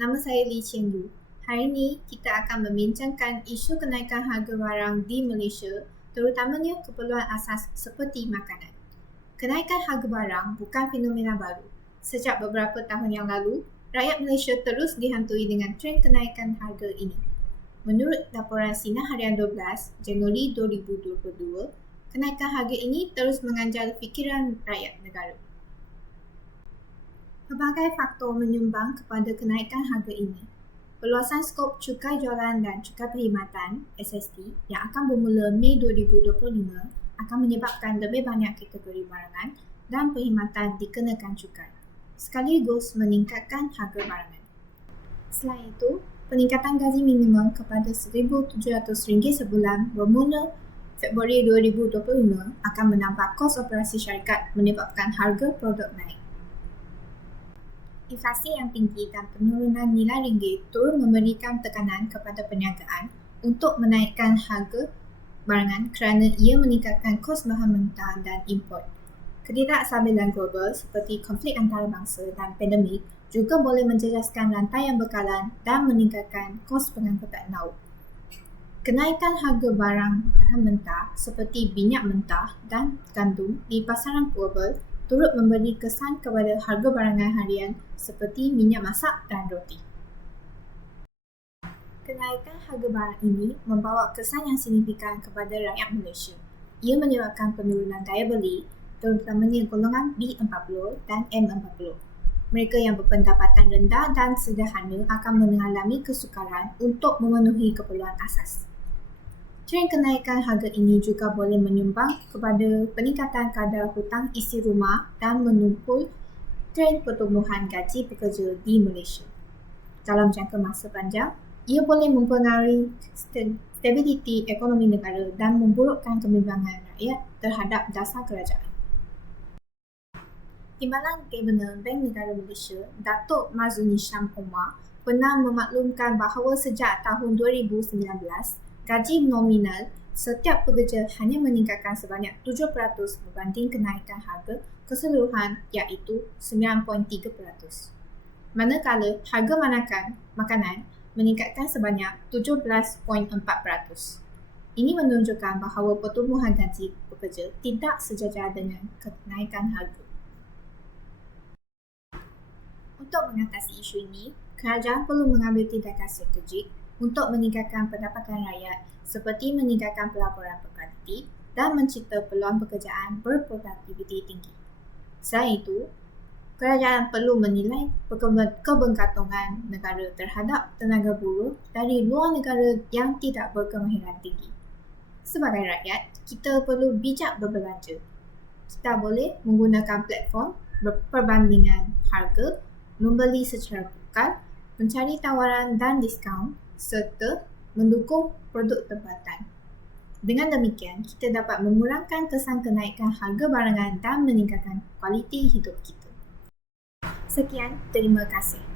nama saya Lee Chen Lu. Hari ini kita akan membincangkan isu kenaikan harga barang di Malaysia terutamanya keperluan asas seperti makanan. Kenaikan harga barang bukan fenomena baru. Sejak beberapa tahun yang lalu, rakyat Malaysia terus dihantui dengan tren kenaikan harga ini. Menurut laporan Sinar Harian 12, Januari 2022, kenaikan harga ini terus menganjal fikiran rakyat negara. Pelbagai faktor menyumbang kepada kenaikan harga ini. Perluasan skop cukai jualan dan cukai perkhidmatan SST yang akan bermula Mei 2025 akan menyebabkan lebih banyak kategori barangan dan perkhidmatan dikenakan cukai sekaligus meningkatkan harga barangan. Selain itu, peningkatan gaji minimum kepada RM1,700 sebulan bermula Februari 2025 akan menambah kos operasi syarikat menyebabkan harga produk naik inflasi yang tinggi dan penurunan nilai ringgit turut memberikan tekanan kepada perniagaan untuk menaikkan harga barangan kerana ia meningkatkan kos bahan mentah dan import. Ketidakstabilan global seperti konflik antarabangsa dan pandemik juga boleh menjejaskan rantai yang bekalan dan meningkatkan kos pengangkutan laut. Kenaikan harga barang bahan mentah seperti minyak mentah dan gandum di pasaran global turut memberi kesan kepada harga barangan harian seperti minyak masak dan roti. Kenaikan harga barang ini membawa kesan yang signifikan kepada rakyat Malaysia. Ia menyebabkan penurunan daya beli terutamanya golongan B40 dan M40. Mereka yang berpendapatan rendah dan sederhana akan mengalami kesukaran untuk memenuhi keperluan asas. Tren kenaikan harga ini juga boleh menyumbang kepada peningkatan kadar hutang isi rumah dan menumpul tren pertumbuhan gaji pekerja di Malaysia. Dalam jangka masa panjang, ia boleh mempengaruhi stabiliti ekonomi negara dan memburukkan kebimbangan rakyat terhadap dasar kerajaan. Timbalan Gabenor Bank Negara Malaysia, Datuk Mazuni Syam Omar pernah memaklumkan bahawa sejak tahun 2019, gaji nominal setiap pekerja hanya meningkatkan sebanyak 7% berbanding kenaikan harga keseluruhan iaitu 9.3%. Manakala harga manakan makanan meningkatkan sebanyak 17.4%. Ini menunjukkan bahawa pertumbuhan gaji pekerja tidak sejajar dengan kenaikan harga. Untuk mengatasi isu ini, kerajaan perlu mengambil tindakan strategik untuk meningkatkan pendapatan rakyat seperti meningkatkan pelaporan berkualiti dan mencipta peluang pekerjaan berproduktiviti tinggi. Selain itu, kerajaan perlu menilai kebengkatungan negara terhadap tenaga buruh dari luar negara yang tidak berkemahiran tinggi. Sebagai rakyat, kita perlu bijak berbelanja. Kita boleh menggunakan platform perbandingan harga, membeli secara bukal, mencari tawaran dan diskaun serta mendukung produk tempatan. Dengan demikian, kita dapat mengurangkan kesan kenaikan harga barangan dan meningkatkan kualiti hidup kita. Sekian, terima kasih.